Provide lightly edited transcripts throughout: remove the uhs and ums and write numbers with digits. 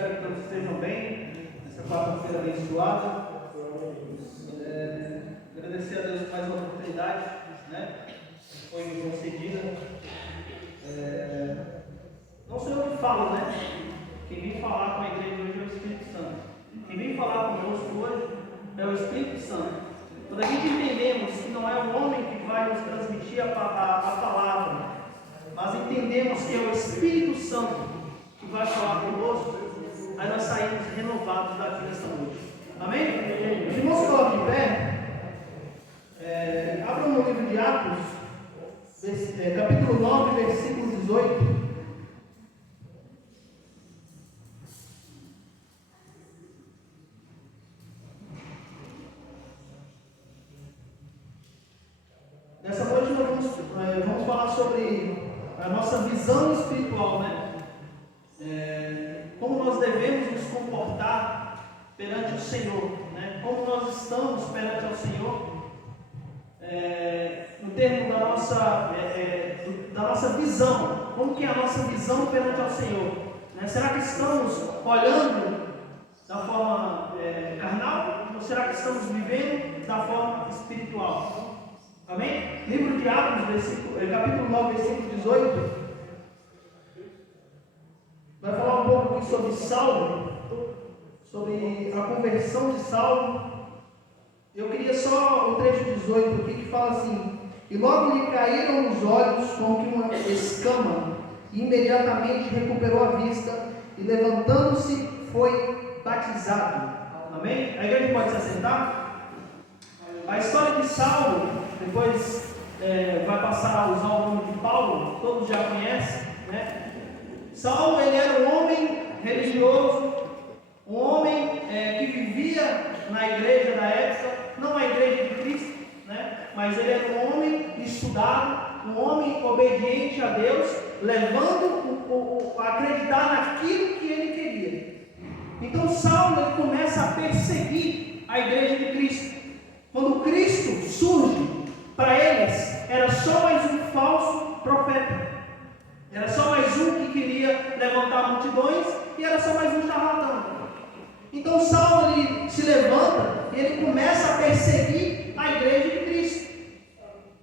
Espero que todos estejam bem nessa quarta-feira abençoada. Agradecer a Deus por mais uma oportunidade, né? Foi me concedida. Não sou eu que falo, né? Quem vem falar com a igreja hoje é o Espírito Santo. Quem vem falar conosco hoje é o Espírito Santo. Quando a gente entendemos que não é o homem que vai nos transmitir a palavra, mas entendemos que é o Espírito Santo que vai falar conosco, aí nós saímos renovados daqui nesta noite. Amém? Os irmãos colocam de pé. Abram no livro de Atos, capítulo 9, versículo 18. Nessa noite nós vamos falar sobre a nossa visão espiritual, né? Como nós devemos nos comportar perante o Senhor, né? Como nós estamos perante o Senhor, no termo da nossa visão. Como que é a nossa visão perante ao Senhor, né? Será que estamos olhando da forma carnal, ou será que estamos vivendo da forma espiritual? Amém? Livro de Atos, capítulo 9, versículo 18. Vai falar um pouco aqui sobre Saulo, sobre a conversão de Saulo. Eu queria só o trecho 18 aqui que fala assim: e logo lhe caíram os olhos como que uma escama, e imediatamente recuperou a vista, e levantando-se foi batizado. Amém? A igreja pode se assentar? A história de Saulo, depois vai passar a usar o nome de Paulo, todos já conhecem, né? Saulo, ele era um homem religioso, um homem que vivia na igreja da época, não a igreja de Cristo, né? Mas ele era um homem estudado, um homem obediente a Deus, levando a acreditar naquilo que ele queria. Então Saulo, ele começa a perseguir a igreja de Cristo. Quando Cristo surge, para eles era só mais um falso profeta. Era só mais um que queria levantar multidões e era só mais um charlatão. Então Saulo, ele se levanta e ele começa a perseguir a igreja de Cristo.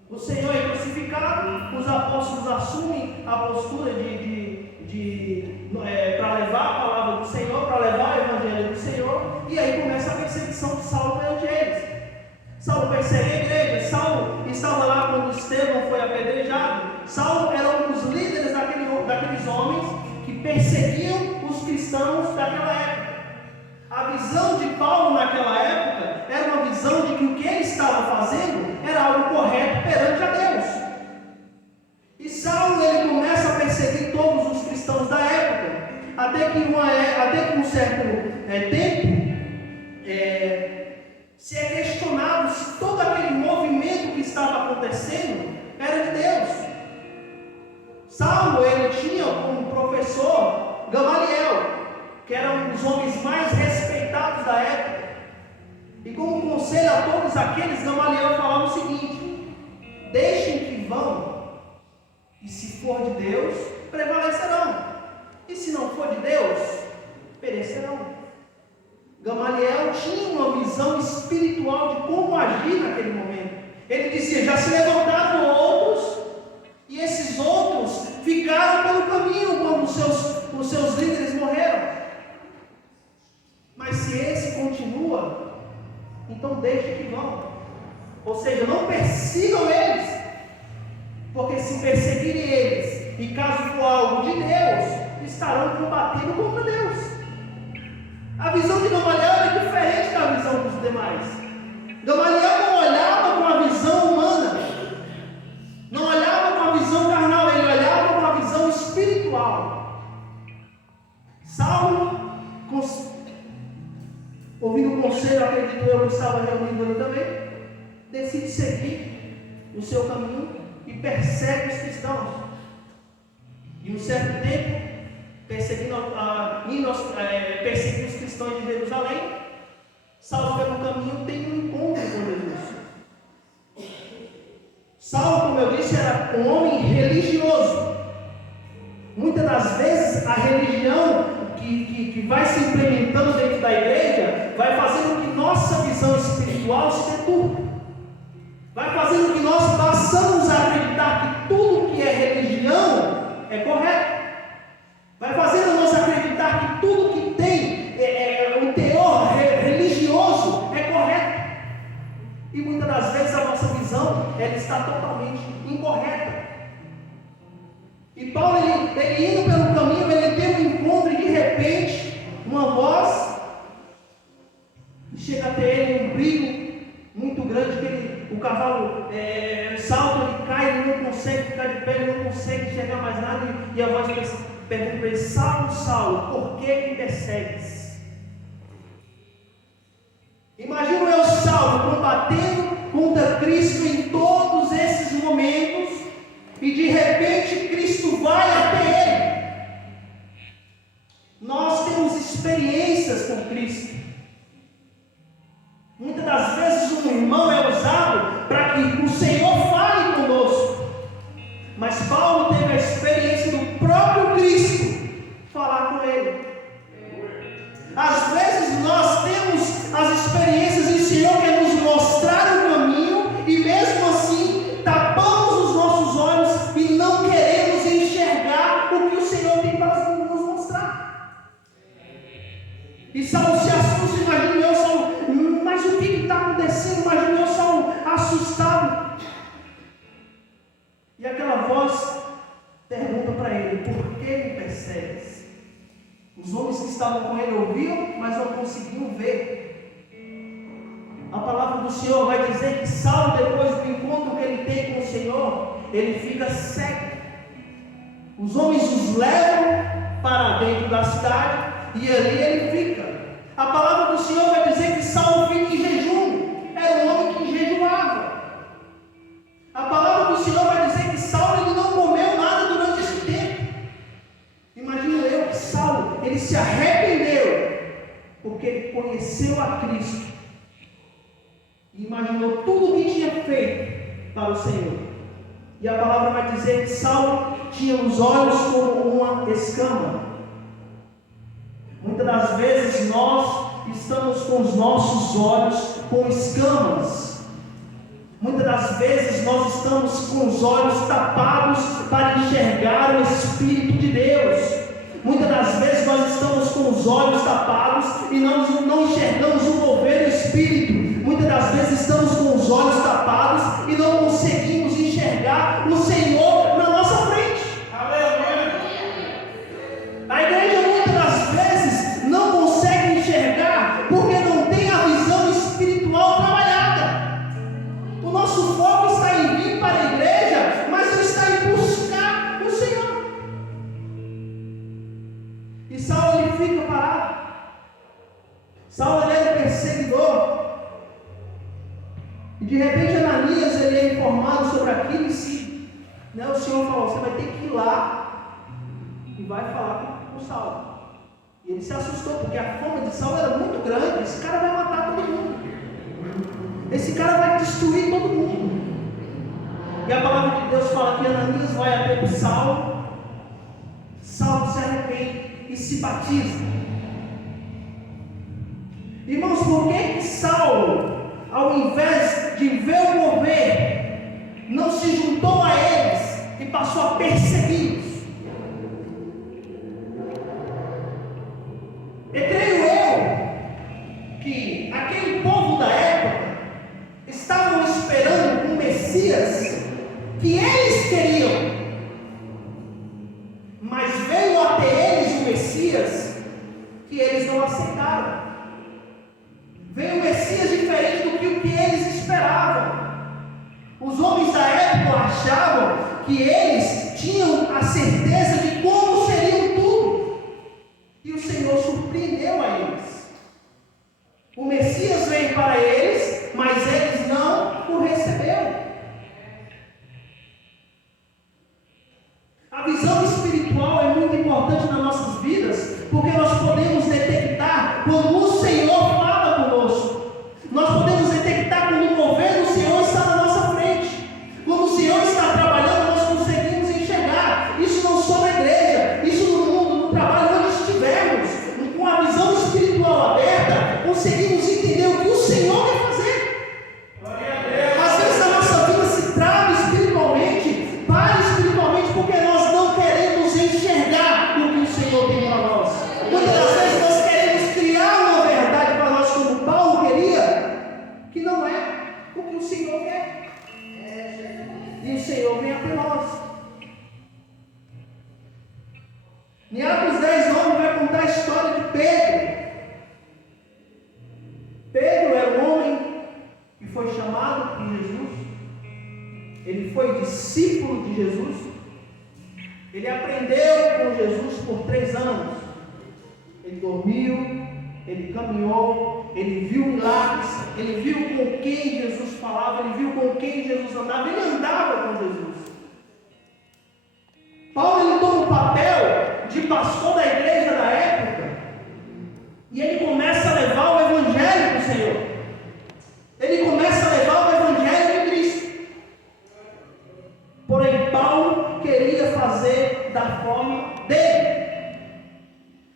O Senhor é crucificado, os apóstolos assumem a postura para levar a palavra do Senhor, para levar o evangelho do Senhor, e aí começa a perseguição de Saulo perante eles. Saulo persegue a igreja. Saulo estava lá quando Estevão foi apedrejado. Saulo era um dos líderes daqueles homens que perseguiam os cristãos daquela época. A visão de Paulo naquela época era uma visão de que o que ele estava fazendo era algo correto perante a Deus. E Saulo, ele começa a perseguir todos os cristãos da época, até que um certo tempo se é questionado se todo aquele movimento que estava acontecendo era de Deus. Saulo, ele tinha como professor Gamaliel, que era um dos homens mais respeitados da época. E como conselho a todos aqueles, Gamaliel falava o seguinte: deixem que vão, e se for de Deus, prevalecerão, e se não for de Deus, perecerão. Gamaliel tinha uma visão espiritual de como agir naquele momento. Ele dizia: já se levantaram outros, e esses outros ficaram pelo caminho quando os seus líderes morreram. Mas se esse continua, então deixe que vão. Ou seja, não persigam eles, porque se perseguirem eles, e caso for algo de Deus, estarão combatendo contra Deus. A visão de Gamaliel é diferente da visão dos demais. Gamaliel não olhava com a visão humana, não olhava com a visão carnal, ele olhava com a visão espiritual. Saulo, ouvindo o conselho, acredito eu que estava reunido ali também, decide seguir o seu caminho e persegue os cristãos. E um certo tempo, perseguindo os cristãos de Jerusalém, Saulo pelo caminho tem um encontro com Jesus. Saulo, como eu disse, era um homem religioso. Muitas das vezes a religião que vai se implementando dentro da igreja, vai fazendo com que nossa visão espiritual se deturpe. Vai fazendo com que nós passamos a acreditar que tudo que é religião é correto. Vai fazendo nós acreditar que tudo que tem um teor religioso é correto. E muitas das vezes a nossa visão ela está totalmente incorreta. E Paulo, ele indo pelo caminho, ele tem um encontro e de repente, uma voz chega até ele, um brilho muito grande, que o cavalo salta, ele cai, ele não consegue ficar de pé, ele não consegue enxergar mais nada, e a voz pergunta para ele: Saulo, Saulo, por que me persegues? Imagino eu, Saulo, combatendo contra Cristo em todos esses momentos, e de repente Cristo vai até ele. Nós temos experiências com Cristo. Muitas das vezes um irmão é usado para que o Senhor fale conosco. Mas Paulo teve a experiência do próprio Cristo falar com ele. Às vezes nós temos as experiências e o Senhor quer nos mostrar o caminho, e mesmo assim tapamos os nossos olhos e não queremos enxergar o que o Senhor tem para nos mostrar. E Saulo se assusta, imagina eu, Saulo, mas o que está acontecendo? Imagina eu, Saulo, assustado. E aquela voz pergunta para ele: por que me persegues? Os homens que estavam com ele ouviam, mas não conseguiam ver. A palavra do Senhor vai dizer que Saulo, depois do encontro que ele tem com o Senhor, ele fica cego. Os homens os levam para dentro da cidade e ali ele fica. A palavra do Senhor vai dizer que Saulo fica em jejum. Era um homem que jejuava. A palavra do Senhor vai dizer que Saulo ele não comeu nada durante esse tempo. Imagino eu que Saulo, ele se arrependeu, porque ele conheceu a Cristo e imaginou tudo o que tinha feito para o Senhor. E a palavra vai dizer que Saulo tinha os olhos como uma escama. Muitas das vezes nós estamos com os nossos olhos com escamas. Muitas das vezes nós estamos com os olhos tapados para enxergar o Espírito de Deus. Muitas das vezes nós estamos com os olhos tapados e nós não enxergamos o mover do Espírito. Muitas das vezes estamos com os olhos tapados e não conseguimos enxergar o Senhor na nossa frente. A igreja muitas das vezes não consegue enxergar porque não tem a visão espiritual trabalhada. O nosso foco está em vir para a igreja, mas não está em buscar o Senhor. E Saulo ele fica parado. Saulo ele era perseguidor. E de repente Ananias ele é informado sobre aquilo e se, o Senhor falou: você vai ter que ir lá e vai falar com Saulo. E ele se assustou, porque a fome de Saulo era muito grande. Esse cara vai matar todo mundo. Esse cara vai destruir todo mundo. E a palavra de Deus fala que Ananias vai até o Saulo. Saulo se arrepende e se batiza. Irmãos, por que Saulo, ao invés de ver o mover, não se juntou a eles e passou a persegui-los? Eu creio que aquele povo da época estavam esperando um Messias que eles queriam, mas veio até eles o Messias que eles não aceitaram. Veio um Messias diferente do que o que eles esperavam. Os homens da época achavam que eles tinham a certeza de como seriam tudo, e o Senhor surpreendeu a eles. O Messias veio para eles, mas eles não o receberam. A visão espiritual é muito importante nas nossas vidas, porque nós podemos detectar quando o Senhor fala conosco. Nós podemos detectar quando o mover do Senhor está na nossa frente. Quando o Senhor está trabalhando, nós conseguimos enxergar. Isso não só na igreja, isso no mundo, no trabalho, onde estivermos, com a foi discípulo de Jesus. Ele aprendeu com Jesus por 3 anos. Ele dormiu, ele caminhou, ele viu milagres, ele viu com quem Jesus falava, ele viu com quem Jesus andava, ele andava com Jesus. Paulo ele toma o papel de pastor da igreja da época e ele começa a levar o evangelho do Senhor. Ele começa a levar o evangelho de Cristo. Porém, Paulo queria fazer da forma dele.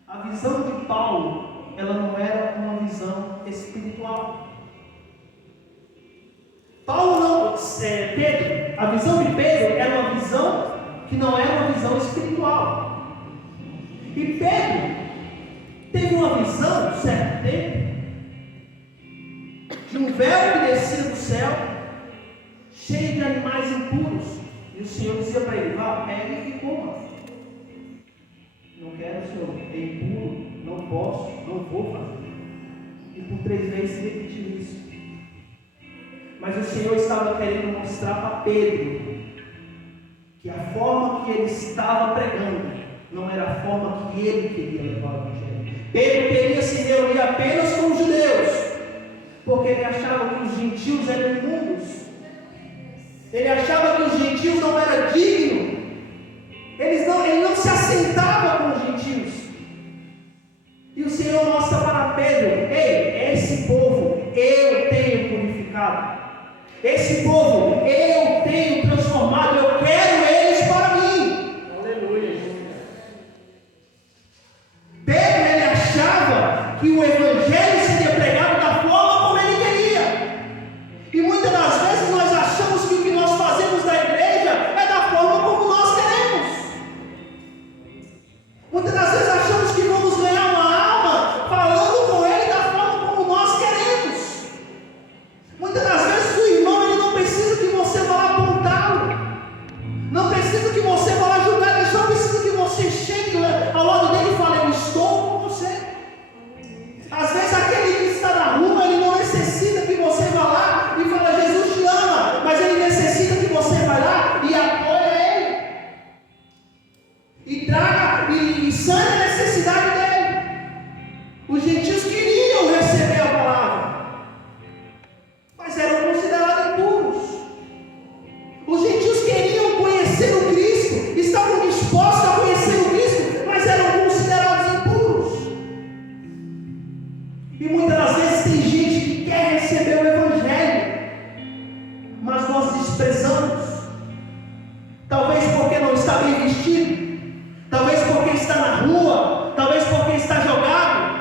A visão de Paulo, ela não era uma visão espiritual. Pedro, a visão de Pedro era uma visão que não era uma visão espiritual. E Pedro teve uma visão, certo tempo, de um véu que descia do céu, cheio de animais impuros. E o Senhor dizia para ele: vá, pegue e coma. Não quero, Senhor, é impuro, não posso, não vou fazer. E por 3 vezes repetiu isso. Mas o Senhor estava querendo mostrar para Pedro que a forma que ele estava pregando não era a forma que ele queria levar o evangelho. Pedro queria se reunir apenas com os judeus, porque ele achava que os gentios eram imundos. Ele achava que os gentios não eram dignos. Ele não se assentava com os gentios. E o Senhor mostra para Pedro: ei, esse povo eu tenho purificado. Esse povo eu tenho transformado. Eu quero eles para mim. Aleluia. Pedro ele achava que o evangelho seria pregado da forma como ele queria. E muitas das vezes nós achamos que o que nós fazemos na igreja é da forma como nós queremos. Muitas das vezes achamos que vamos ganhar uma alma falando com ele da forma como nós queremos. Muitas das vezes o irmão ele não precisa que você vá lá apontá-lo. Não precisa que você vá lá julgar. Ele só precisa que você chegue ao lado dele e fale: eu estou com você. Às vezes aquele que está na rua, ele não necessita que você vá lá e fale: Jesus te ama. Mas ele necessita que você vá lá e apoie ele. E traga e sane a necessidade dele. Os gentios queriam receber a palavra, mas eram considerados impuros. Os gentios queriam conhecer o Cristo, estavam dispostos a conhecer o Cristo, mas eram considerados impuros. E muitas das vezes tem gente que quer receber o evangelho, mas nós desprezamos. Talvez porque não está bem vestido, talvez porque está na rua, talvez porque está jogado.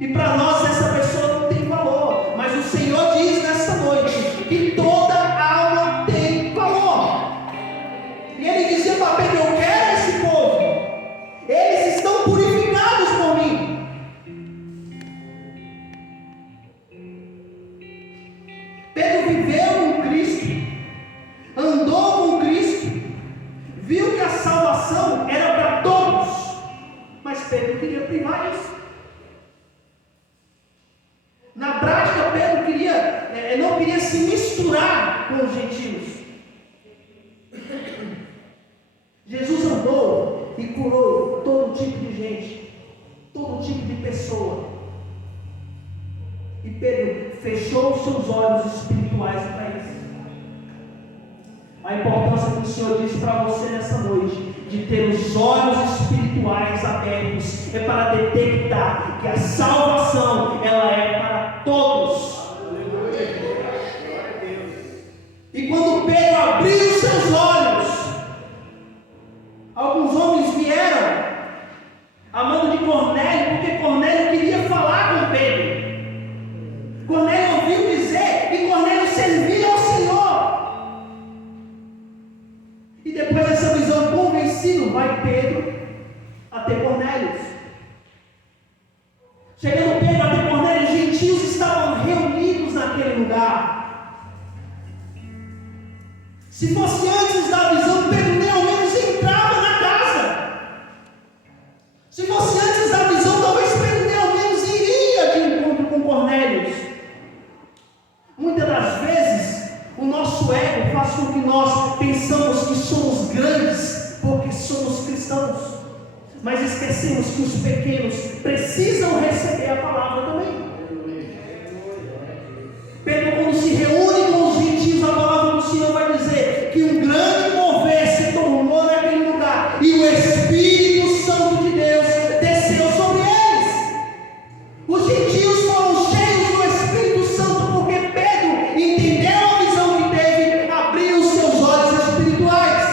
E para nós essa pessoa não tem valor. Mas o Senhor diz nesta noite que toda alma tem valor. E ele dizia para Pedro: eu quero esse povo. Eles estão purificados por mim. Pedro viveu com Cristo, andou com Cristo, viu que a salvação era para todos, mas Pedro queria privar isso. Na prática, Pedro não queria se misturar com os gentios. Jesus andou e curou todo tipo de gente, todo tipo de pessoa. E Pedro fechou os seus olhos espirituais para isso. A importância que o Senhor diz para você nessa noite, de ter os olhos espirituais abertos, é para detectar que a salvação, ela é para todos. E quando Pedro abriu os seus olhos, alguns homens vieram a mando de Cornélio, porque Cornélio queria falar com Pedro. Cornélio ouviu dizer e Cornélio servia ao Senhor. E depois dessa visão convencido, vai Pedro até Cornélio. Chegando Pedro até Cornélio, os gentios estavam reunidos naquele lugar. Se fosse antes da visão, Pedro nem ao menos entrava na casa. Se fosse antes da visão, talvez Pedro nem ao menos iria de encontro com Cornélio. Muitas das vezes, o nosso ego faz com que nós pensamos que somos grandes porque somos cristãos, mas esquecemos que os pequenos precisam receber a palavra também. Pedro, quando se reúne com os gentios, a palavra do Senhor vai dizer que um grande mover se tornou naquele lugar, e o Espírito Santo de Deus desceu sobre eles. Os gentios foram cheios do Espírito Santo porque Pedro entendeu a visão que teve, abriu os seus olhos espirituais.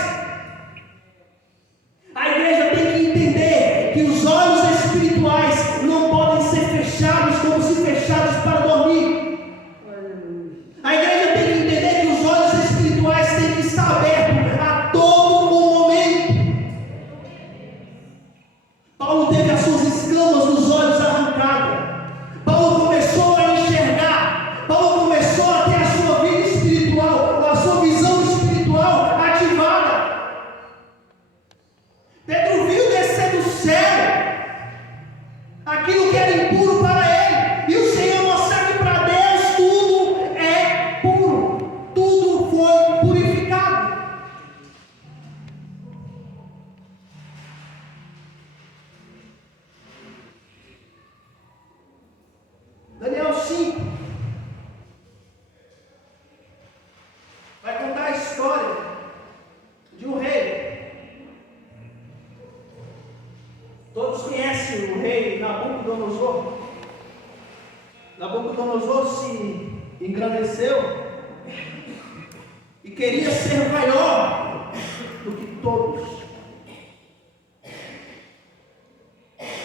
A igreja tem que entender que os olhos espirituais não podem ser fechados como se fechados para dormir. A igreja tem que entender que os olhos espirituais têm que estar abertos a todo o momento. Paulo teve as suas escamas dos olhos arrancadas. Paulo começou a enxergar. Paulo começou a ter a sua vida espiritual, a sua visão espiritual ativada. Pedro viu descer do céu aquilo que era impuro para ele, e o Senhor mostrou que para Deus tudo é puro, tudo foi purificado. Daniel 5 vai contar a história de um rei. Todos conhecem o rei Nabucodonosor. Nabucodonosor se engrandeceu e queria ser maior do que todos.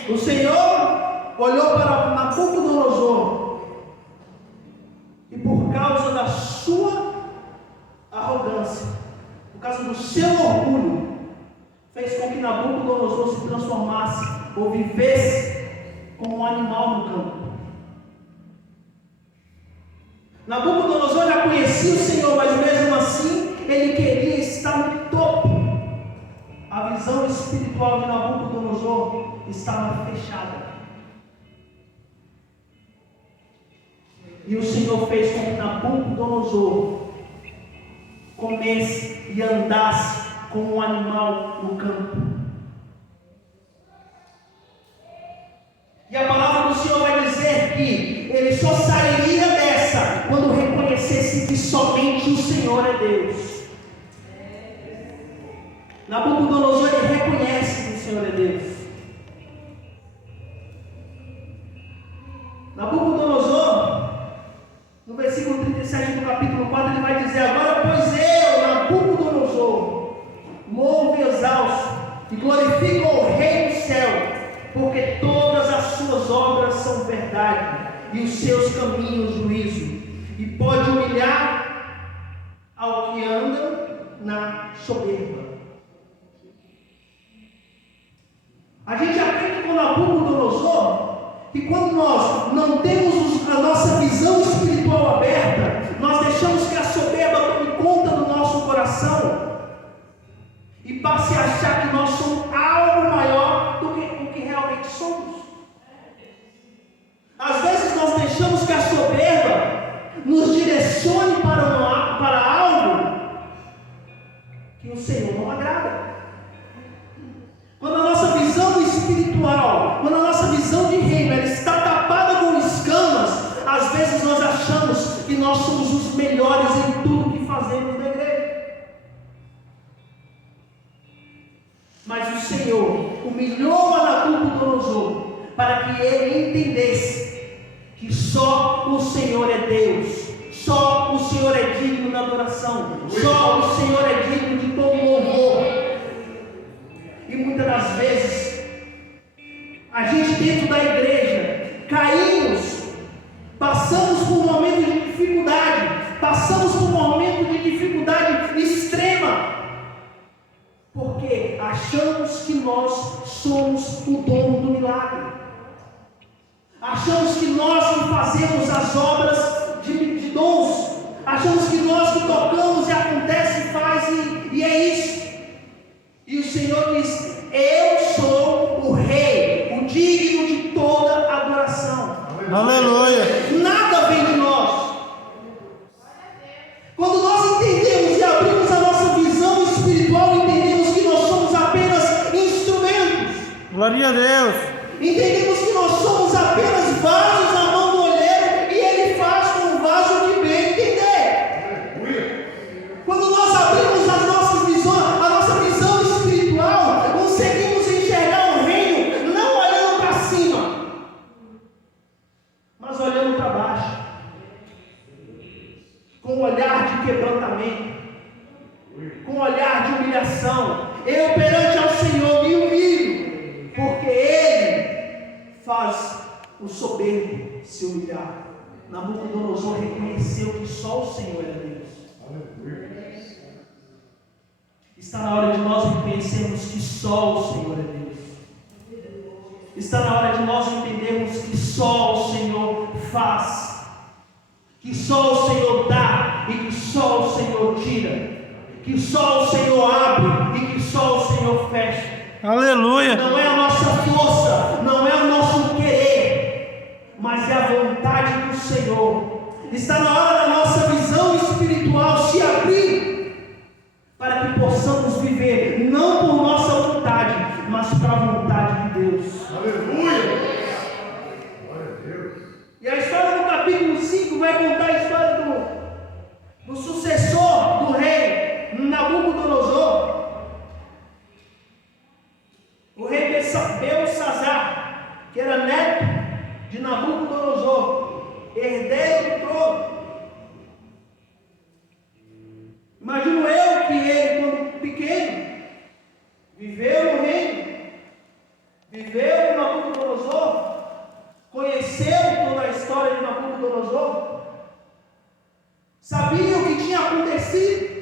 O Senhor olhou para Nabucodonosor e, por causa da sua arrogância, por causa do seu orgulho, fez com que Nabucodonosor se transformasse ou vivesse como um animal no campo. Nabucodonosor já conhecia o Senhor, mas mesmo assim ele queria estar no topo. A visão espiritual de Nabucodonosor estava fechada. E o Senhor fez com que Nabucodonosor comesse e andasse como um animal no campo. E a palavra do Senhor vai dizer que ele só sairia dessa quando reconhecesse que somente o Senhor é Deus. Nabucodonosor, ele reconhece que o Senhor é Deus. Nabucodonosor, no versículo 37 do capítulo 4, ele vai dizer: agora, pois eu, Nabucodonosor, louvo e exalço e glorifico o Rei do céu, porque todas as suas obras são verdade e os seus caminhos juízo, e pode humilhar ao que anda na soberba. A gente aprende com Nabucodonosor que quando nós não temos a nossa visão espiritual aberta, nós deixamos que a soberba tome conta do nosso coração e passe a achar que nós somos algo maior do que o que realmente somos. Às vezes nós deixamos que a soberba nos direcione para algo que o Senhor não agrada. Quando a nossa visão espiritual, quando a nossa visão de reino ela está tapada com escamas, às vezes nós achamos que nós somos os melhores em tudo que fazemos na igreja. Mas o Senhor humilhou a Nabucodonosor para que ele entendesse que só o Senhor é Deus, só o Senhor é digno da adoração, só o Senhor é digno de todo louvor. E muitas das vezes, a gente dentro da igreja, caímos, passamos por um momento de dificuldade, passamos por um momento de dificuldade extrema, porque achamos que nós somos o dono do milagre, achamos que nós que fazemos as obras de dons, achamos que nós que tocamos e acontece, faz e é isso. E o Senhor diz: eu sou o Rei, o digno de toda adoração. Aleluia. Nada vem de nós. Quando nós entendemos e abrimos a Glória a Deus. Entendemos que nós somos apenas vasos na mão do olheiro e Ele faz com o vaso que bem entender. Quando nós abrimos as nossas visões, a nossa visão espiritual, conseguimos enxergar o reino não olhando para cima, mas olhando para baixo, com um olhar de quebrantamento, com um olhar de humilhação. Eu perante ao Senhor me humilho, porque Ele faz o soberbo se humilhar. Nabucodonosor reconheceu que só o Senhor era Deus. Está na hora de nós reconhecermos que só o Senhor é Deus. Está na hora de nós entendermos que só o Senhor faz, que só o Senhor dá e que só o Senhor tira, que só o Senhor abre e que só o Senhor fecha. Aleluia. Não é a nossa força, não é o nosso querer, mas é a vontade do Senhor. Está na hora da nossa visão espiritual se abrir, para que possamos viver, não por nossa vontade, mas para a vontade de Deus. Aleluia! Glória a Deus! E a história do capítulo 5 vai contar a história do sucessor do rei Nabucodonosor, o rei Belsazar, que era neto de Nabucodonosor, herdeiro do trono. Imagino eu que ele, quando pequeno, viveu no reino, viveu com Nabucodonosor, conheceu toda a história de Nabucodonosor, sabia o que tinha acontecido.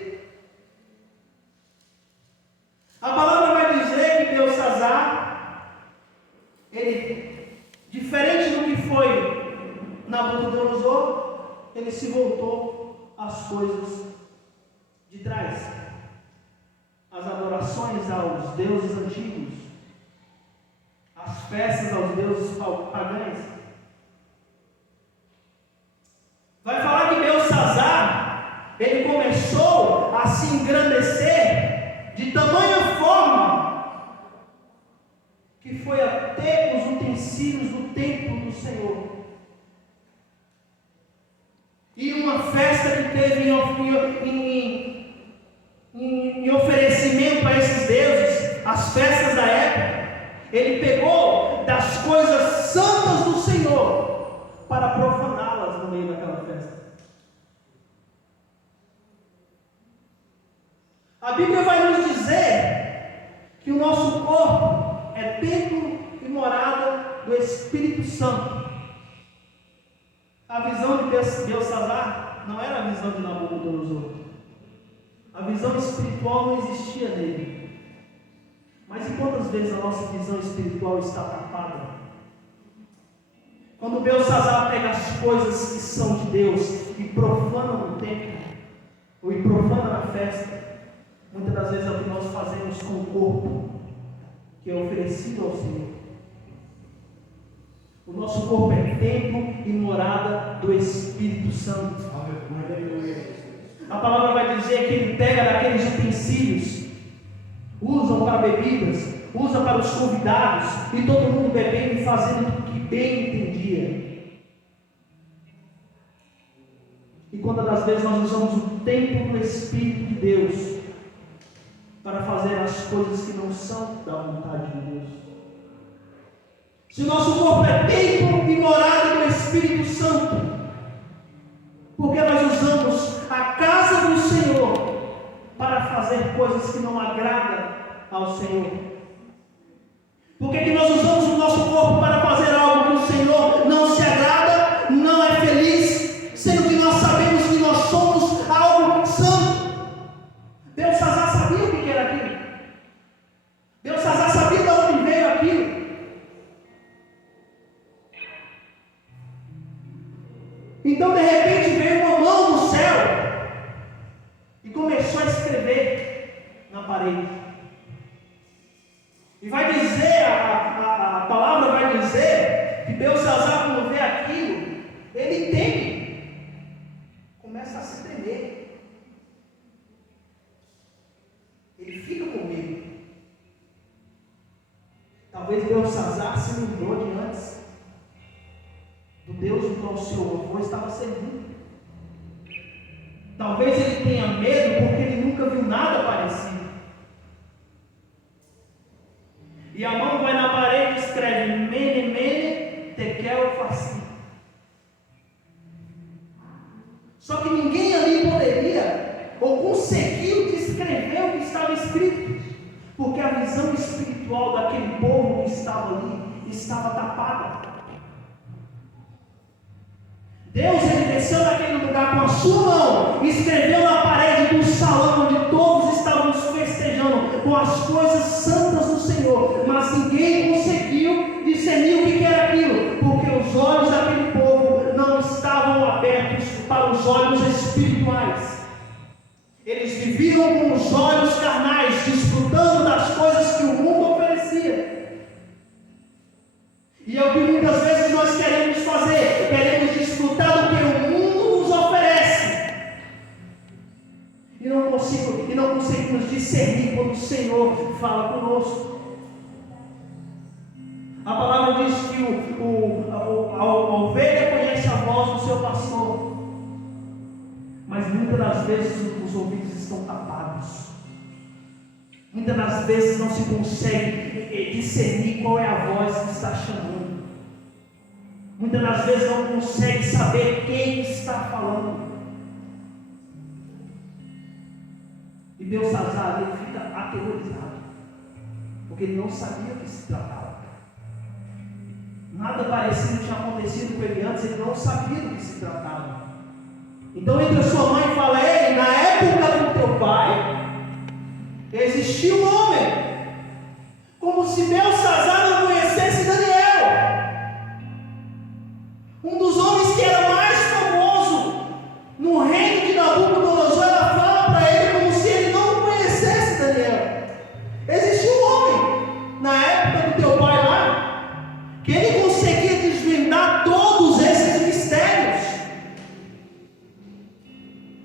A palavra vai dizer que Belsazar, ele, diferente do que foi Nabucodonosor, ele se voltou às coisas de trás, às adorações aos deuses antigos, às festas aos deuses pagãos. Vai falar que Belsazar, ele começou a se engrandecer de tamanha forma que foi até os utensílios do templo do Senhor. E uma festa que teve em oferecimento a esses deuses, as festas da época, ele pegou das coisas santas do Senhor para profaná-las no meio daquela festa. A Bíblia vai nos dizer que o nosso corpo é templo e morada do Espírito Santo. A visão de Belsazar não era a visão de Nabucodonosor. A visão espiritual não existia nele. Mas e quantas vezes a nossa visão espiritual está tapada? Quando Belsazar pega as coisas que são de Deus e profana no templo, ou e profana na festa, muitas das vezes é o que nós fazemos com o corpo que é oferecido ao Senhor. O nosso corpo é templo e morada do Espírito Santo. A palavra vai dizer que ele pega daqueles utensílios, usam para bebidas, usa para os convidados, e todo mundo bebendo e fazendo o que bem entendia. E quantas das vezes nós usamos o templo do Espírito de Deus para fazer as coisas que não são da vontade de Deus? Se o nosso corpo é templo e morada do Espírito Santo, porque nós usamos a casa do Senhor para fazer coisas que não agradam ao Senhor? Por que nós usamos o nosso corpo para fazer algo que o Senhor não se agrada, não é feliz, sendo que nós sabemos que nós somos algo santo? Belsazar sabia o que era aquilo. Belsazar sabia de onde veio aquilo. Então, de repente, veio uma mão do céu e começou a escrever na parede. E vai dizer, a palavra vai dizer que Belsazar, quando vê aquilo, ele teme, começa a se tremer, ele fica com medo. Talvez Belsazar ao seu avô estava servindo. Talvez ele tenha medo porque ele nunca viu nada parecido. E a mão vai na parede e escreve: Mene, Mene, Tekel, Farsi. Só que ninguém ali poderia ou conseguiu descrever o que estava escrito, porque a visão espiritual daquele povo que estava ali estava tapada. Deus, ele desceu naquele lugar com a sua mão, escreveu na parede do salão onde todos estávamos festejando com as coisas santas do Senhor, mas ninguém conseguiu discernir o que era aquilo, porque os olhos daquele povo não estavam abertos para os olhos espirituais. Eles viviam com os olhos carnais, desfrutando das coisas que o mundo oferecia. E é o que muitas vezes nós queremos fazer, queremos desfrutar do que o mundo nos oferece. E não conseguimos discernir quando o Senhor fala conosco. A palavra diz que a ovelha conhece a voz do seu pastor, mas muitas das vezes os ouvidos estão tapados. Muitas das vezes não se consegue discernir qual é a voz que está chamando. Muitas das vezes não consegue saber quem está falando. E Belsazar, ele fica aterrorizado, porque ele não sabia o que se tratava. Nada parecido tinha acontecido com ele antes, ele não sabia do que se tratava. Então entra sua mãe e fala: ei, na época do teu pai existia um homem, como se Belsazar não conhecesse Daniel, um dos homens que era mais famoso no reino de Nabucodonosor. Ela fala para ele como se ele não conhecesse Daniel. Existia um homem na época do teu pai lá, que ele conseguia desvendar todos esses mistérios.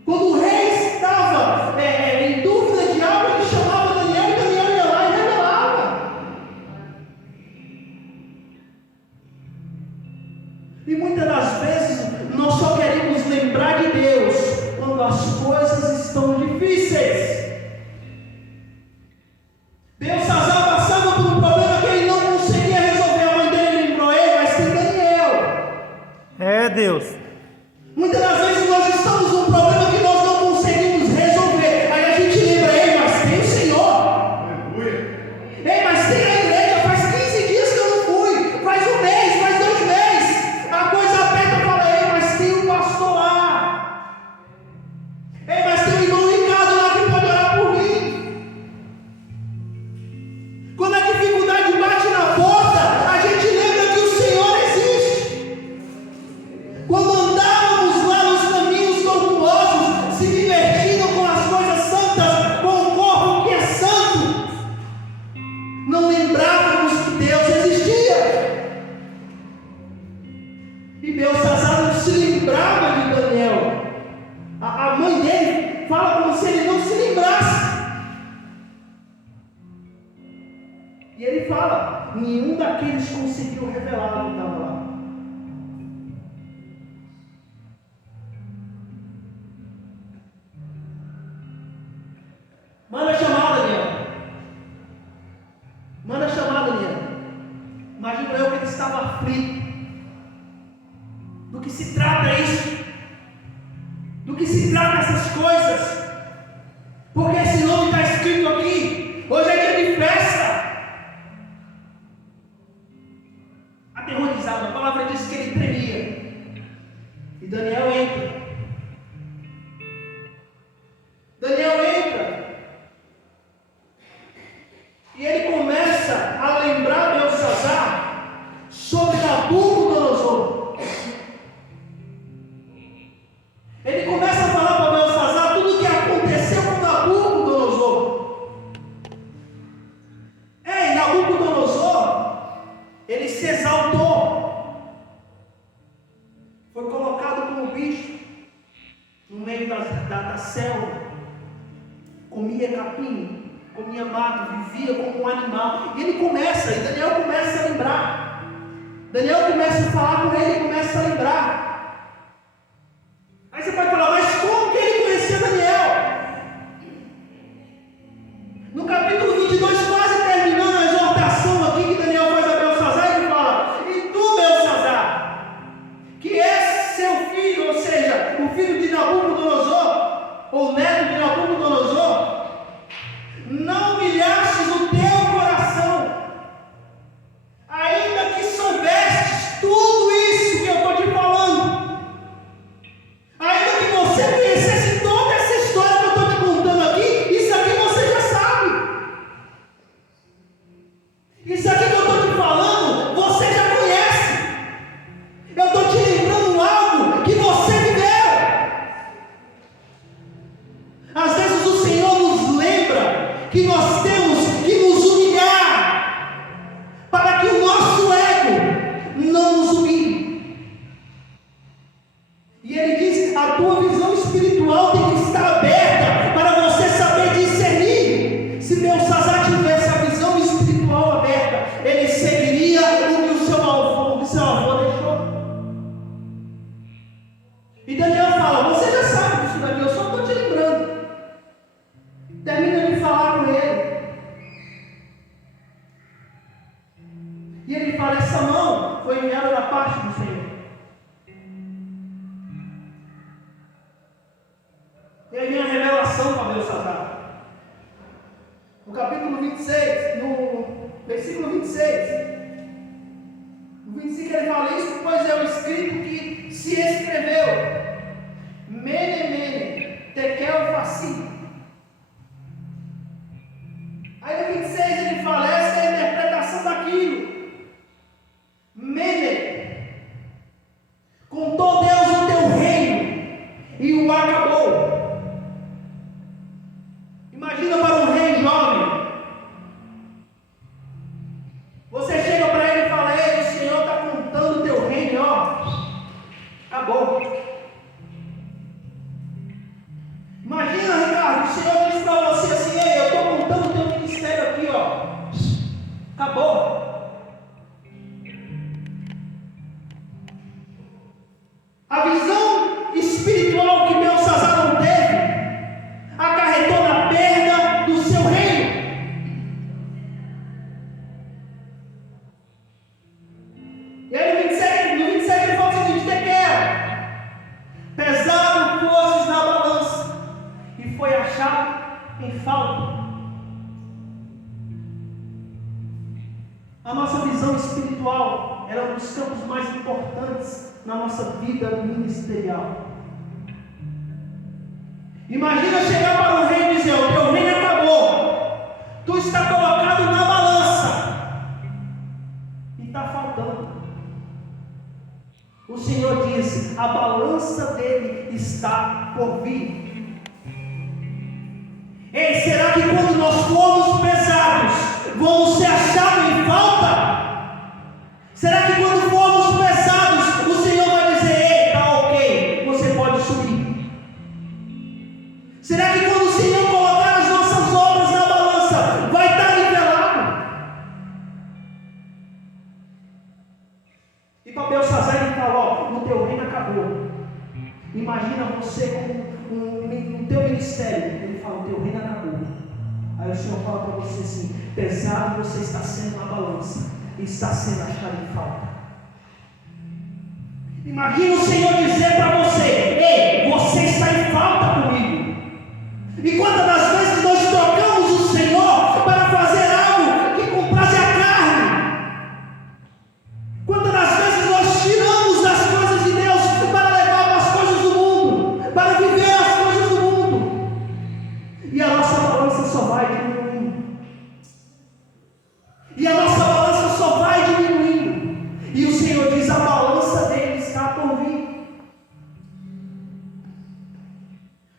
Quando o rei estava em dúvida de algo, ele chamava Daniel e Daniel ia lá e revelava. E muitas das vezes nós só queremos lembrar de Deus quando as coisas estão difíceis. Belsazar passava por um problema que ele não conseguia resolver. A mãe dele lembrou ele, mas tem Daniel. É Deus. Muitas das vezes nós estamos num problema que nós não conseguimos resolver. Aí a gente lembra: ei, mas tem o Senhor. Aleluia. Ei, mas tem a igreja. Faz 15 dias que eu não fui. Faz um mês, faz 2 meses. A coisa aperta. Eu falo: ei, mas tem um pastor lá. Ei, mas tem um irmão Ricardo lá que pode orar por mim. Quando a dificuldade bate na porta, a gente lembra que o Senhor existe. Quando andávamos lá nos caminhos tortuosos, se divertindo com as coisas santas, com o corpo que é santo, não lembrávamos que Deus existia. E Belsazar não se lembrava de Daniel. A mãe dele fala como se ele não se lembrasse. E ele fala: nenhum daqueles conseguiu revelar o que estava lá. Manda chamar, Daniel. Manda chamar, Daniel. Imagino eu que ele estava aflito. Do que se trata isso? Do que se trata essas coisas? Porque esse nome está escrito aqui. Hoje é dia de festa. Aterrorizado. A palavra diz que ele tremia. E Daniel entra. Daniel entra. E ele começa a lembrar Belsazar sobre Nabucodonosor. Ele começa a falar para Belsazar tudo o que aconteceu com Nabucodonosor. E Nabucodonosor, ele se exaltou. Foi colocado como bicho no meio da selva. Comia capim, comia mato, vivia como um animal. E ele começa, e Daniel começa a lembrar. Daniel começa a falar com ele, começa a lembrar. No 25 ele fala isso, pois é o escrito que se escreveu. Mene, mene, tekel, faci. Aí no 26 ele fala, essa é a interpretação daquilo. Mene, contou Deus o teu reino e o acabou. Imagina para um rei jovem. Você chega para ele e fala, ei, o Senhor está contando o teu reino, ó. Acabou. Imagina, Ricardo, o Senhor diz para você assim, ei, eu estou contando o teu ministério aqui, ó. Acabou. A visão espiritual que Belsazar não teve acarretou na perda do seu reino. E aí no 27 ele fala o seguinte, pesado fosses na balança e foi achado em falta. A nossa visão espiritual era um dos campos mais importantes na nossa vida ministerial. Imagina chegar para o rei e dizer, o teu reino acabou, tu está colocado na balança e está faltando. O Senhor diz, a balança dele está por vir. Ei, será que quando nós formos pesados, vamos ser achados em falta? Será que quando formos pesados, o Senhor vai dizer, ei, está ok, você pode subir? Será que quando o Senhor colocar as nossas obras na balança, vai estar nivelado? E para Belsazar ele fala, ó, o teu reino acabou. Imagina você no teu ministério. Ele fala, o teu reino acabou. Aí o Senhor fala para você assim, pesado você está sendo na balança, e está sendo achado em falta. Imagina o Senhor dizer para você, ei, você está em falta comigo. E quantas das vezes nós trocamos o Senhor para fazer algo que compraze a carne? Quantas das vezes nós tiramos das coisas de Deus para levar as coisas do mundo, para viver as coisas do mundo? E a nossa balança só vai diminuindo. E a nossa balança só vai diminuindo. E o Senhor diz, a balança dele está por vir.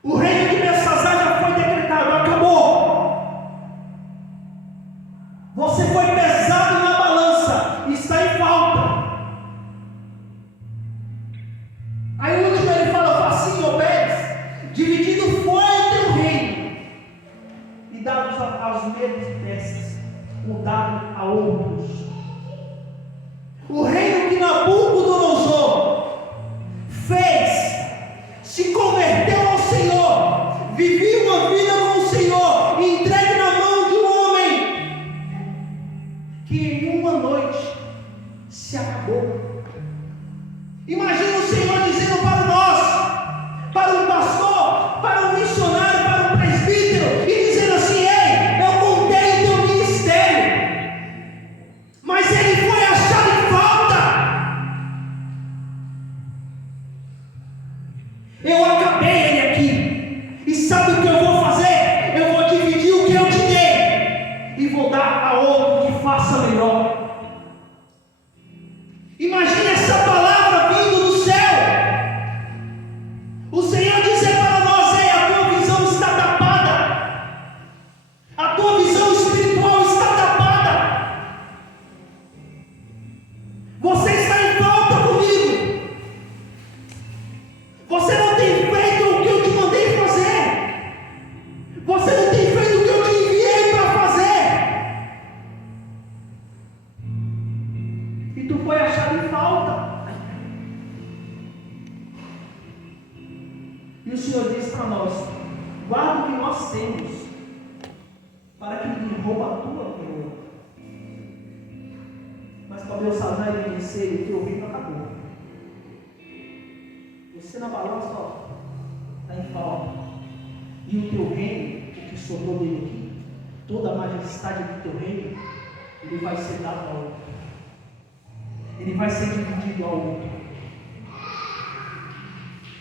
O reino de Belsazar já foi decretado, acabou. Você foi pesado na balança, está em falta. Aí o último ele fala, assim, obedes, dividido foi o teu reino, e dados aos medos e peças, mudado a outros. O reino que Nabucodonosor fez, se converteu ao Senhor, vivia uma vida com o Senhor, entregue na mão de um homem, que em uma noite se acabou. Imagina o Senhor dizendo para nós, para um pastor, para um missionário, para um presbítero, e dizendo assim, ei, eu contei o teu ministério, mas ele foi achado em falta. Eu acabei ele aqui, e sabe o que eu vou fazer? Eu vou dividir o que eu te dei, e vou dar a outro que faça melhor. Imagina essa palavra vindo do céu. O Senhor dizer para nós, ei, a tua visão está tapada. A tua visão espiritual está tapada. Você está em falta comigo. Você não tem feito o que eu te mandei fazer. Você não tem feito o que eu te enviei para fazer. E tu foi achado em falta. E o Senhor diz para nós, guarda o que nós temos, para que ninguém rouba a tua coroa. Mas para Belsazar ele vencer, o teu reino acabou. Você na balança, ó, está em falta. E o teu reino, o que sobrou dele aqui, toda a majestade do teu reino, ele vai ser dado a outro. ele vai ser dividido ao outro.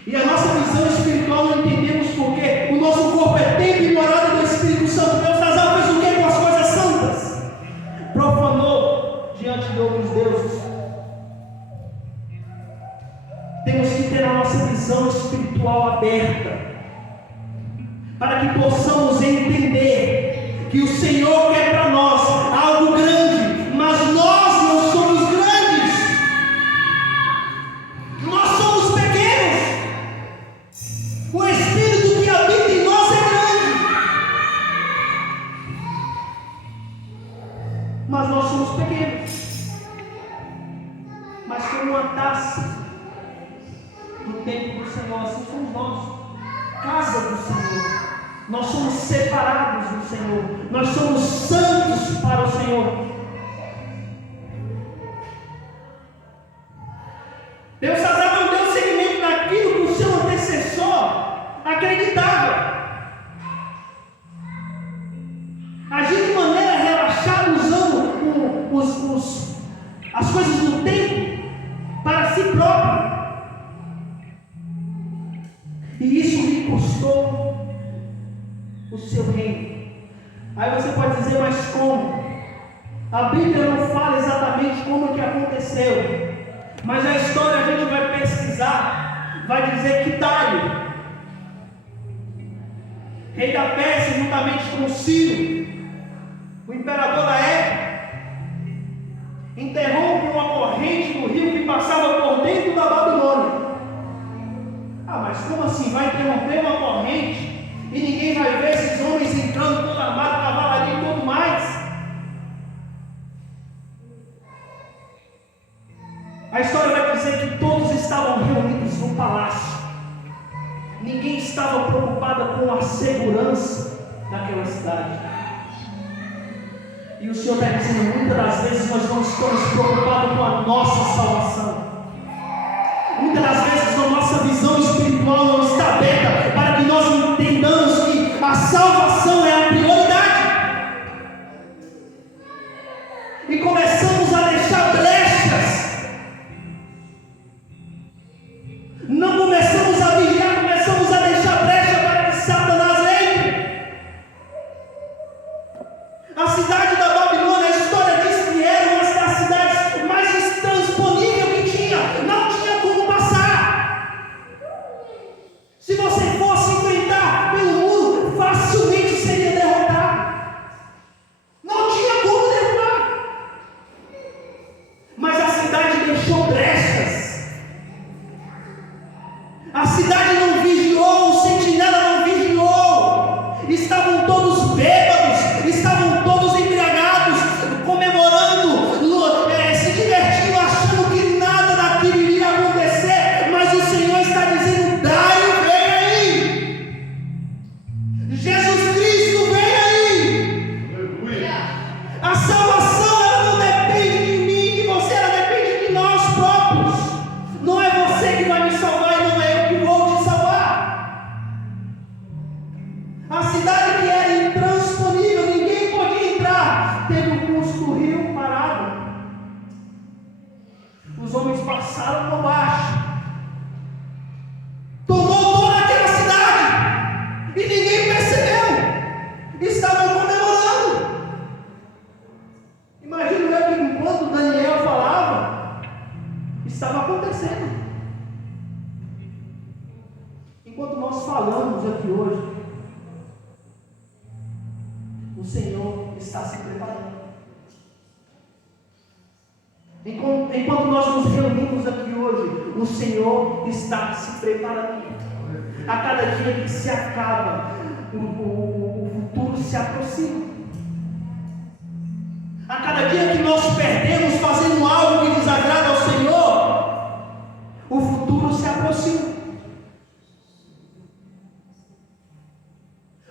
E a nossa visão espiritual não entendemos porque o nosso corpo é templo e morada do Espírito Santo. Belsazar fez o que com as coisas santas? Profanou diante de outros deuses. Temos que ter a nossa visão espiritual aberta, para que possamos entender que o Senhor quer para nós algo grande, mas nós não somos grandes, nós somos pequenos. O Espírito que habita em nós é grande, mas nós somos pequenos. Mas como uma taça do templo do Senhor, assim somos nós, casa do Senhor. Nós somos separados do Senhor, nós somos santos para o Senhor. Belsazar não deu seguimento naquilo que o seu antecessor acreditava. Agiu de maneira relaxada, usando as coisas do tempo para si próprio. E isso lhe custou o seu reino. Aí você pode dizer, mas como? A Bíblia não fala exatamente como que aconteceu, mas a história a gente vai pesquisar, vai dizer que Dário, rei da Pérsia, juntamente com Ciro, o imperador da época, interrompe uma corrente do rio que passava por dentro da Babilônia. Mas como assim? Vai interromper uma corrente e ninguém vai ver esses homens entrando todo armado, cavalaria e tudo mais? A história vai dizer que todos estavam reunidos no palácio. Ninguém estava preocupado com a segurança daquela cidade. E o Senhor está dizendo, muitas das vezes nós não estamos preocupados com a nossa salvação. Muitas das vezes a nossa visão espiritual não está aberta para que nós entendamos que a salvação é a prioridade. E começamos a deixar brechas. Não começamos a vigiar, começamos a deixar brecha para que Satanás entre. A cidade da Babilônia, a história diz que era uma das cidades mais intransponíveis que tinha. Não tinha como passar. Se você fosse enfrentar pelo muro, facilmente seria derrotado. Não tinha como derrubar. Mas a cidade deixou brechas. A cidade não vigiou, o sentinela não vigiou. Estavam todos bêbados, estavam todos embriagados, comemorando, se divertindo, achando que nada daquilo iria acontecer. Mas o Senhor está dizendo, Dário, vem aí. Jesus Cristo, vem aí. Aleluia. A salvação, ela não depende de mim, de você, ela depende de nós próprios. Não é você que vai me salvar e não é eu que vou te salvar. A cidade que era intransponível, ninguém podia entrar, teve o curso do rio parado. Os homens passaram por baixo, tomou toda aquela cidade e ninguém percebeu. Estavam comemorando. Imagino eu que enquanto Daniel falava, estava acontecendo. Enquanto nós falamos aqui hoje, o Senhor está se preparando. Enquanto nós nos reunimos aqui hoje, o Senhor está se preparando. A cada dia que se acaba, o futuro se aproxima. A cada dia que nós perdemos fazendo algo que desagrada ao Senhor, o futuro se aproxima.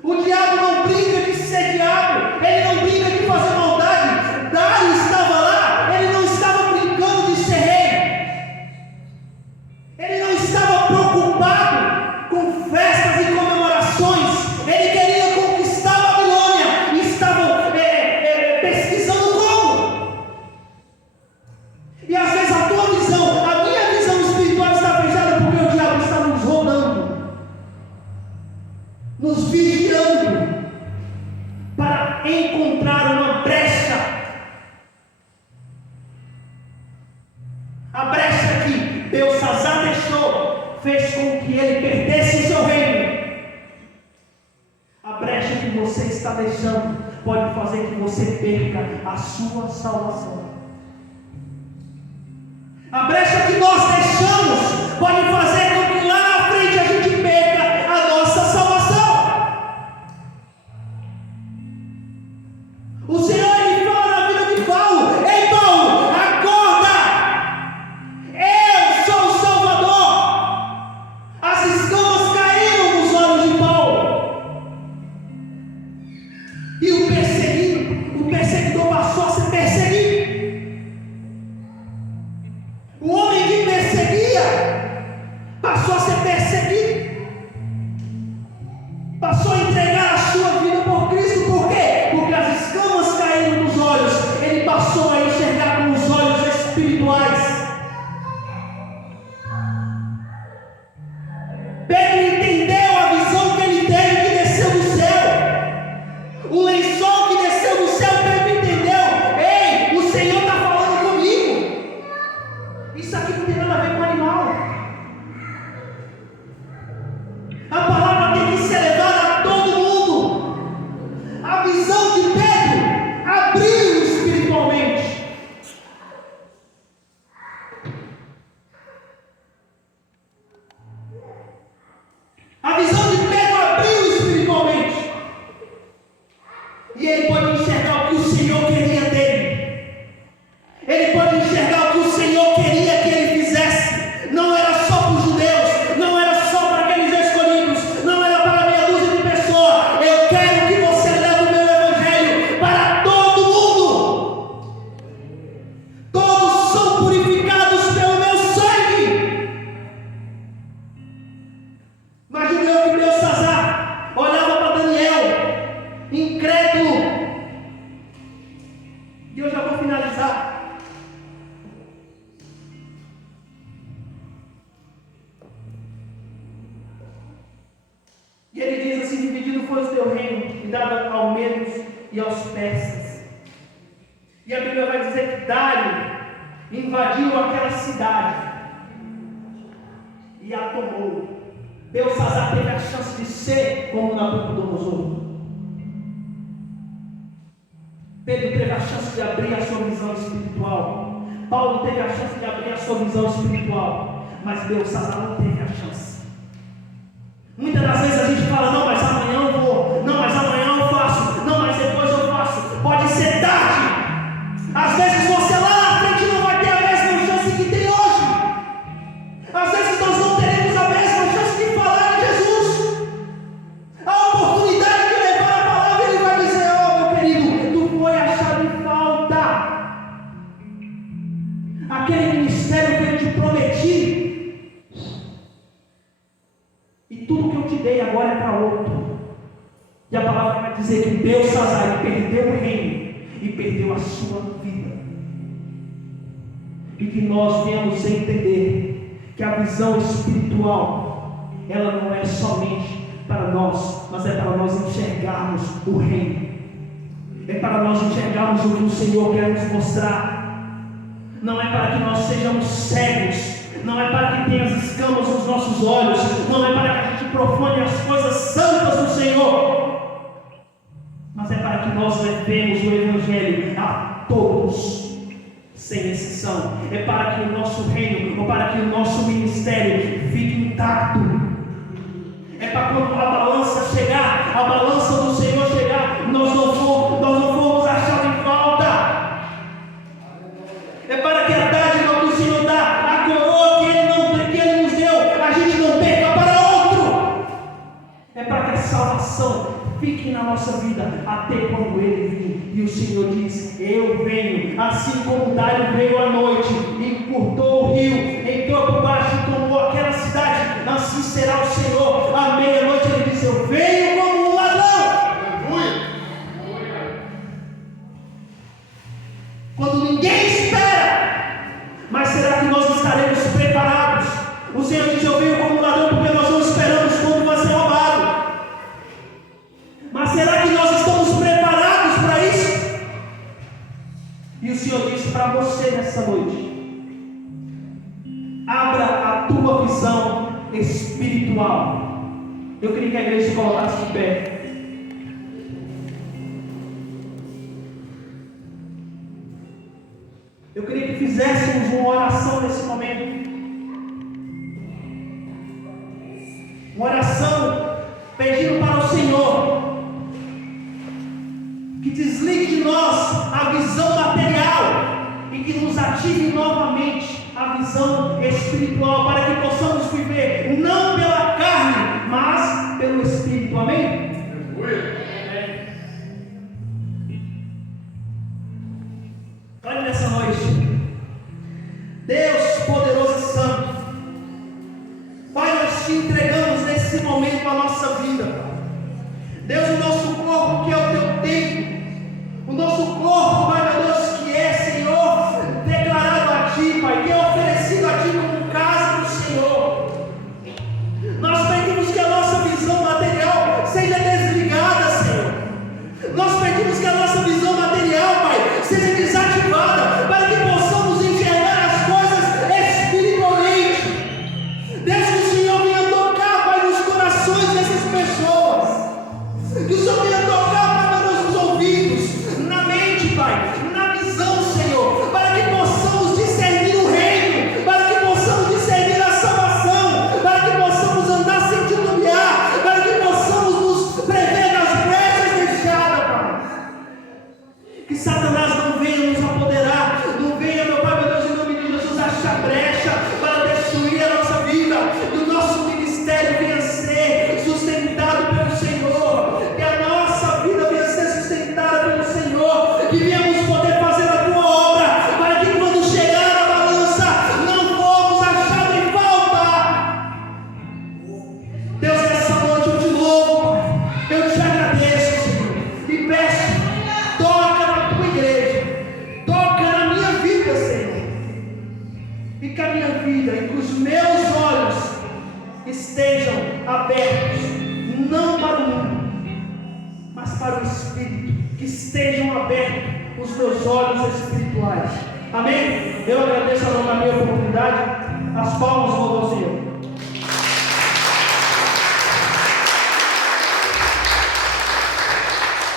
O diabo não brinca de ser diabo, ele não brinca de fazer maldade. Dário estava lá, ele não estava brincando de ser rei. Ele não estava preocupado com festas e comemorações. Ele queria conquistar a Babilônia e estava pesquisando como. Belsassar deixou, fez com que ele perdesse o seu reino. A brecha que você está deixando pode fazer que você perca a sua salvação. A brecha que nós deixamos pode fazer com que lá na frente a gente perca a nossa salvação. O Senhor, ele fala na vida de Paulo: ei Paulo, acorda! Eu sou o Salvador. As escamas caíram dos olhos de Paulo. E o perseguidor passou a ser perseguido. O homem que perseguia passou a ser perseguido, passou a entregar a sua vida por Cristo. Por quê? Porque as escamas caíram dos olhos, ele passou a enxergar com os olhos espirituais. Pedro entendeu a visão que ele teve que desceu do céu, o lençol que desceu do céu. Pedro entendeu: ei, o Senhor está falando comigo. Isso aqui não tem nada a ver com animal. A palavra tem que ser levada a todo mundo. A visão de Pedro abriu espiritualmente. A visão de Pedro abriu espiritualmente. E ele pode enxergar o que o Senhor queria dele. Ele pode enxergar o que o Senhor queria que ele fizesse. Não era só para os judeus, não era só para aqueles escolhidos, não era para meia dúzia de pessoas. Eu quero que você leve o meu evangelho para todo mundo. Todos são purificados pelo meu sangue. Imagina eu que Belsassar olhava para Daniel, incrédulo. E eu já vou finalizar. E ele diz assim: dividido foi o teu reino, e dado ao Medos e aos persas. E a Bíblia vai dizer que Dário invadiu aquela cidade e a tomou. Belsassar teve a chance de ser como Nabucodonosor. Pedro teve a chance de abrir a sua visão espiritual. Paulo teve a chance de abrir a sua visão espiritual. Mas Belsassar não teve a chance. Muitas das vezes a gente fala: não, mas amanhã eu vou, não, mas amanhã eu faço, não, mas depois eu faço. Pode ser tarde. Às vezes você lá na frente não vai ter a mesma chance que tem hoje. Às vezes nós não teremos a mesma chance de falar de Jesus. A oportunidade de levar a palavra, ele vai dizer: ó, meu querido, tu foi achado em falta. Aquele ministério que eu te prometi, e tudo que eu te dei agora é para outro. E a palavra vai dizer que Belsassar perdeu o reino e perdeu a sua vida. E que nós venhamos a entender que a visão espiritual, ela não é somente para nós, mas é para nós enxergarmos o reino. É para nós enxergarmos o que o Senhor quer nos mostrar. Não é para que nós sejamos cegos. Não é para que tenha as escamas nos nossos olhos. Não é para que a gente profane as coisas santas do Senhor. Mas é para que nós levemos o Evangelho a todos, sem exceção. É para que o nosso reino, ou para que o nosso ministério fique intacto. É para quando a balança chegar, a balança do Senhor chegar, nós não fomos achados em falta. É para que a dádiva que o Senhor dá, a coroa que Ele nos deu, a gente não perca para outro. É para que a salvação fique na nossa vida até quando Ele vir. E o Senhor diz: eu venho, assim como Dário veio à noite, encurtou o rio, entrou por baixo e tomou aquela cidade, assim será o Senhor. À meia-noite Ele diz: eu venho como um ladrão. Quando ninguém espera. Mas será que nós estaremos preparados? O Senhor diz: eu venho como um ladrão, porque nós não esperamos quando vai ser roubado. Mas será que nós estamos preparados para isso? E o Senhor disse para você nessa noite: Abra a tua visão espiritual. Eu queria que a igreja se colocasse de pé. Eu queria que fizéssemos uma oração nesse momento. Uma oração pedindo para o Senhor que desligue de nós a visão material e que nos ative novamente a visão espiritual, para que possamos viver não pela carne, mas pelo Espírito. Amém? Olha nessa noite, Deus poderoso e santo, Pai, nós te entregamos nesse momento a nossa vida, Deus, o nosso corpo que é o teu templo, o nosso corpo, Pai, meu Deus, que é, Senhor, declarado a Ti, Pai, que é oferecido a Ti como casa do Senhor. Nós pedimos que a nossa visão material seja desligada, Senhor. Nós pedimos que a nossa visão material, Pai, seja desativada, para que possamos enxergar as coisas espiritualmente. Deus, que o Senhor venha tocar, Pai, nos corações dessas pessoas. Que o Senhor venha tocar, Pai, nos ouvidos, na mente, Pai, na visão, Senhor, para que possamos discernir o reino, para que possamos discernir a salvação, para que possamos andar sem titubear, para que possamos nos prever nas brechas deixadas, Pai. Que Satanás não venha nos apoderar, não venha, meu Pai, meu Deus, em nome de Jesus, achar brecha para destruir a nossa vida, que o nosso ministério venha ser sustentado pelo Senhor, que a nossa vida venha ser sustentada pelo Senhor, que venhamos poder fazer a tua obra, para que quando chegar a balança, não fomos achados em falta. Deus, nessa noite eu te louvo, Pai, eu te agradeço, Senhor, e peço, toca na tua igreja, toca na minha vida, Senhor, e que a minha vida e que os meus olhos estejam abertos, não para o mundo, mas para o Espírito, que estejam abertos os meus olhos espirituais. Amém? Eu agradeço a minha oportunidade, as palmas vão ao Senhor.